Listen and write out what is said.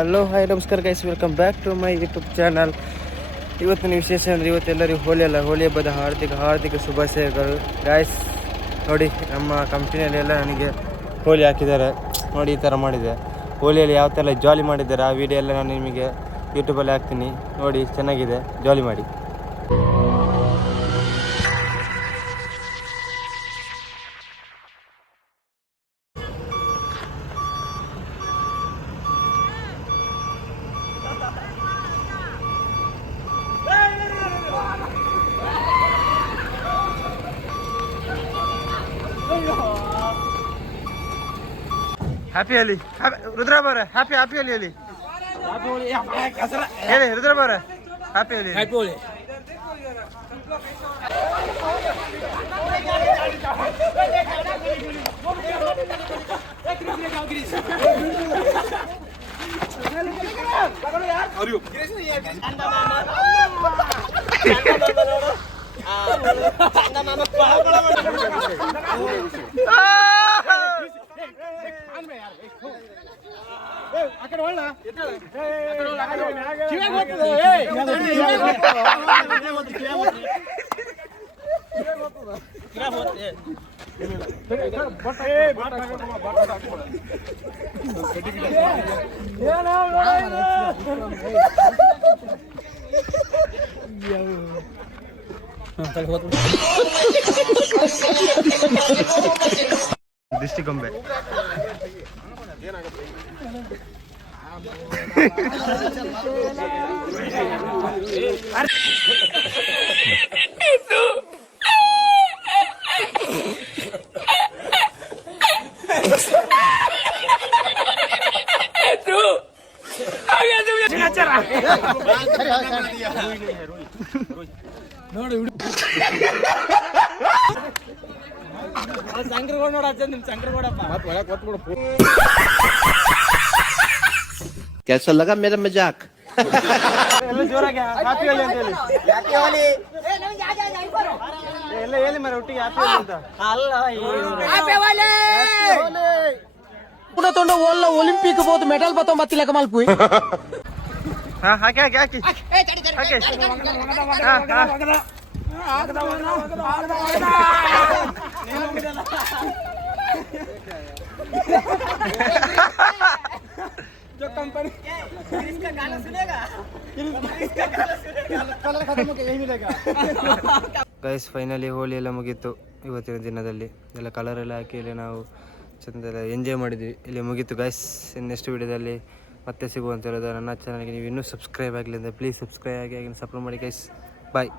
Hello hi ನಮಸ್ಕಾರ guys, welcome back to my YouTube channel. ಇವತ್ತಿನ ವಿಶೇಷ ಅಂದರೆ ಇವತ್ತೆಲ್ಲರಿಗೂ ಹೋಳಿ ಹಬ್ಬದ ಹಾರ್ದಿಕ ಶುಭಾಶಯಗಳು ಗಾಯ್ಸ್. ನೋಡಿ, ನಮ್ಮ ಕಂಪ್ನಿಯಲ್ಲೆಲ್ಲ ನನಗೆ ಹೋಳಿ ಹಾಕಿದ್ದಾರೆ. ನೋಡಿ, ಈ ಥರ ಮಾಡಿದೆ. ಹೋಳಿಯಲ್ಲಿ ಯಾವ ಥರ ಜಾಲಿ ಮಾಡಿದ್ದಾರೆ ಆ ವಿಡಿಯೋ ಎಲ್ಲ ನಾನು ನಿಮಗೆ ಯೂಟ್ಯೂಬಲ್ಲಿ ಹಾಕ್ತೀನಿ. ನೋಡಿ, ಚೆನ್ನಾಗಿದೆ, ಜಾಲಿ ಮಾಡಿ. ಹ್ಯಾಪಿ ಹೋಲಿ ರುದ್ರ ಬರ, ಹ್ಯಾಪಿ ಹೋಲಿ ಹೇಳಿ ರುದ್ರ ಬರ, ಹ್ಯಾಪಿ ಹೋಲಿ. ದಿಷ್ಟಿ ಗೊಂಬೆ कैसा लगा मेरा मजाक? ಎಲ್ಲ ಜೋರಾಗಿ ಹ್ಯಾಪಿ ಹೋಲಿ ಅಂತ ಹೇಳಿ. ಹ್ಯಾಪಿ ಹೋಲಿ ಎಲ್ಲ ಹೇಳಿ ಮರ ಒಟ್ಟಿಗೆ ಹ್ಯಾಪಿ ಹೋಲಿ ಅಂತ. ತೊಂಡು ಒಳ್ಳೆ ಒಲಿಂಪಿಕ್ ಬೋದು ಮೆಡಲ್ ಬತ್ತೋ ಮತ್ತಿಲ್ಲ ಮಲ್ಪುಯ್. ಹಾಕಿ जो कंपनी इसका गाना सुनेगा, इसका गाना सुनेगा, कलर खत्म हो गया, यही मिलेगा. ಗೈಸ್, ಫೈನಲಿ ಹೋಳಿ ಎಲ್ಲ ಮುಗೀತು. ಇವತ್ತಿನ ದಿನದಲ್ಲಿ ಎಲ್ಲ ಕಲರ್ ಎಲ್ಲ ಹಾಕಿ ಇಲ್ಲಿ ನಾವು ಚಂದ ಎಂಜಾಯ್ ಮಾಡಿದ್ವಿ. ಇಲ್ಲಿ ಮುಗೀತು ಗೈಸ್. ನೆಕ್ಸ್ಟ್ ವಿಡಿಯೋದಲ್ಲಿ ಮತ್ತೆ ಸಿಗುವಂತ ಹೇಳೋದು. ನನ್ನ ಚಾನಲ್ಗೆ ನೀವು ಇನ್ನೂ ಸಬ್ಸ್ಕ್ರೈಬ್ ಆಗಲಿ ಅಂದರೆ ಪ್ಲೀಸ್ ಸಬ್ಸ್ಕ್ರೈಬ್ ಆಗಿ ಸಪೋರ್ಟ್ ಮಾಡಿ ಗೈಸ್. ಬಾಯ್.